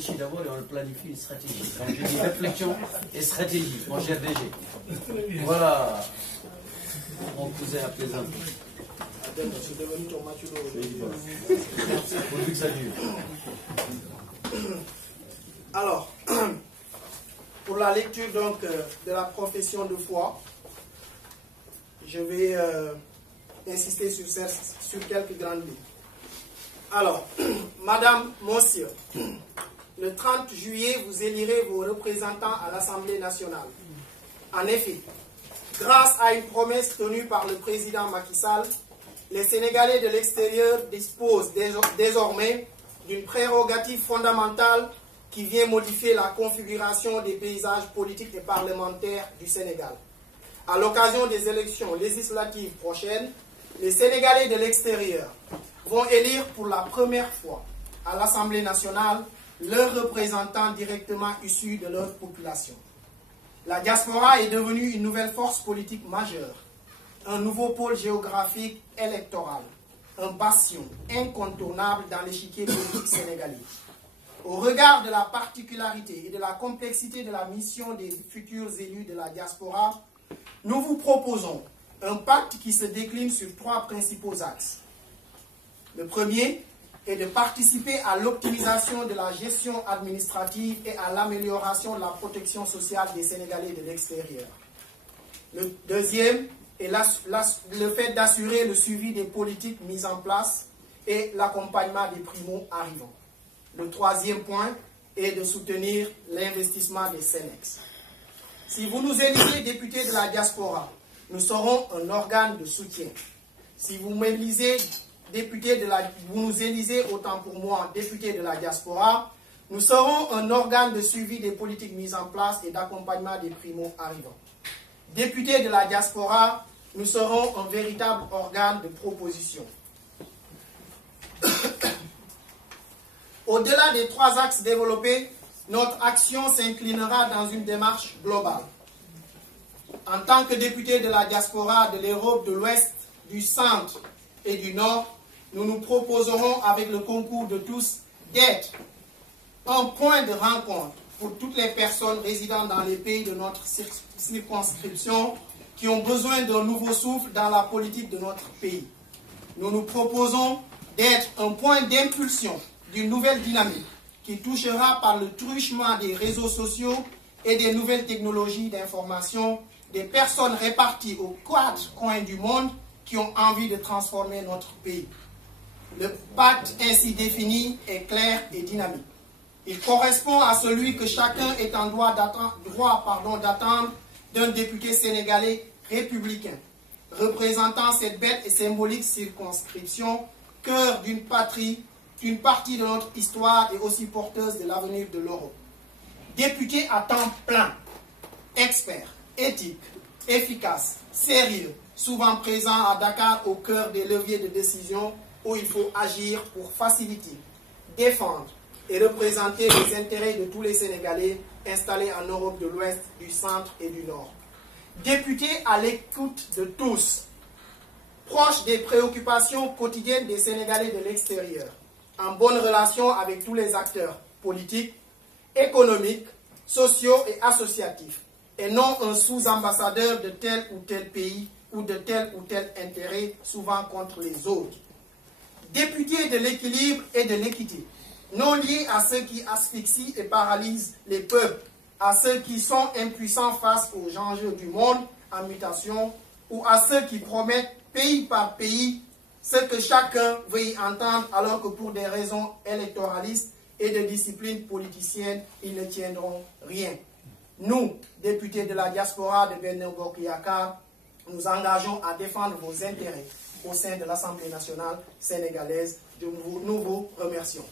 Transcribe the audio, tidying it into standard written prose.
réfléchit d'abord et on planifie une stratégie. Quand je dis réflexion et stratégie, mon cher DG. Voilà, mon cousin à plaisant. Pourvu que ça dure. Alors, pour la lecture donc de la profession de foi, je vais insister sur quelques grandes lignes. Alors, Madame, Monsieur, le 30 juillet, vous élirez vos représentants à l'Assemblée nationale. En effet, grâce à une promesse tenue par le président Macky Sall, les Sénégalais de l'extérieur disposent désormais d'une prérogative fondamentale qui vient modifier la configuration des paysages politiques et parlementaires du Sénégal. À l'occasion des élections législatives prochaines, les Sénégalais de l'extérieur vont élire pour la première fois à l'Assemblée nationale leurs représentants directement issus de leur population. La diaspora est devenue une nouvelle force politique majeure, un nouveau pôle géographique électoral, un bastion incontournable dans l'échiquier politique sénégalais. Au regard de la particularité et de la complexité de la mission des futurs élus de la diaspora, nous vous proposons un pacte qui se décline sur 3 principaux axes. Le premier est de participer à l'optimisation de la gestion administrative et à l'amélioration de la protection sociale des Sénégalais de l'extérieur. Le deuxième est le fait d'assurer le suivi des politiques mises en place et l'accompagnement des primo-arrivants. Le troisième point est de soutenir l'investissement des Sénex. Si vous nous élisez députés de la diaspora, nous serons un organe de soutien. Si vous m'élisez vous nous élisez, autant pour moi, députés de la diaspora, nous serons un organe de suivi des politiques mises en place et d'accompagnement des primo-arrivants. Députés de la diaspora, nous serons un véritable organe de proposition. Au-delà des 3 axes développés, notre action s'inclinera dans une démarche globale. En tant que députés de la diaspora de l'Europe de l'Ouest, du Centre et du Nord, nous nous proposerons, avec le concours de tous, d'être un point de rencontre pour toutes les personnes résidant dans les pays de notre circonscription qui ont besoin d'un nouveau souffle dans la politique de notre pays. Nous nous proposons d'être un point d'impulsion d'une nouvelle dynamique qui touchera par le truchement des réseaux sociaux et des nouvelles technologies d'information des personnes réparties aux 4 coins du monde qui ont envie de transformer notre pays. Le pacte ainsi défini est clair et dynamique. Il correspond à celui que chacun est en droit d'attendre d'un député sénégalais républicain, représentant cette belle et symbolique circonscription, cœur d'une patrie, d'une partie de notre histoire et aussi porteuse de l'avenir de l'Europe. Député à temps plein, expert, éthique, efficace, sérieux, souvent présent à Dakar au cœur des leviers de décision où il faut agir pour faciliter, défendre et représenter les intérêts de tous les Sénégalais installés en Europe de l'Ouest, du Centre et du Nord. Député à l'écoute de tous, proche des préoccupations quotidiennes des Sénégalais de l'extérieur, en bonne relation avec tous les acteurs politiques, économiques, sociaux et associatifs, et non un sous-ambassadeur de tel ou tel pays ou de tel ou tel intérêt, souvent contre les autres. Député de l'équilibre et de l'équité, non lié à ceux qui asphyxient et paralysent les peuples, à ceux qui sont impuissants face aux enjeux du monde en mutation, ou à ceux qui promettent pays par pays ce que chacun veut y entendre, alors que pour des raisons électoralistes et de discipline politicienne, ils ne tiendront rien. Nous, députés de la diaspora de Benno Bokk Yakaar, nous engageons à défendre vos intérêts au sein de l'Assemblée nationale sénégalaise. Nous vous remercions.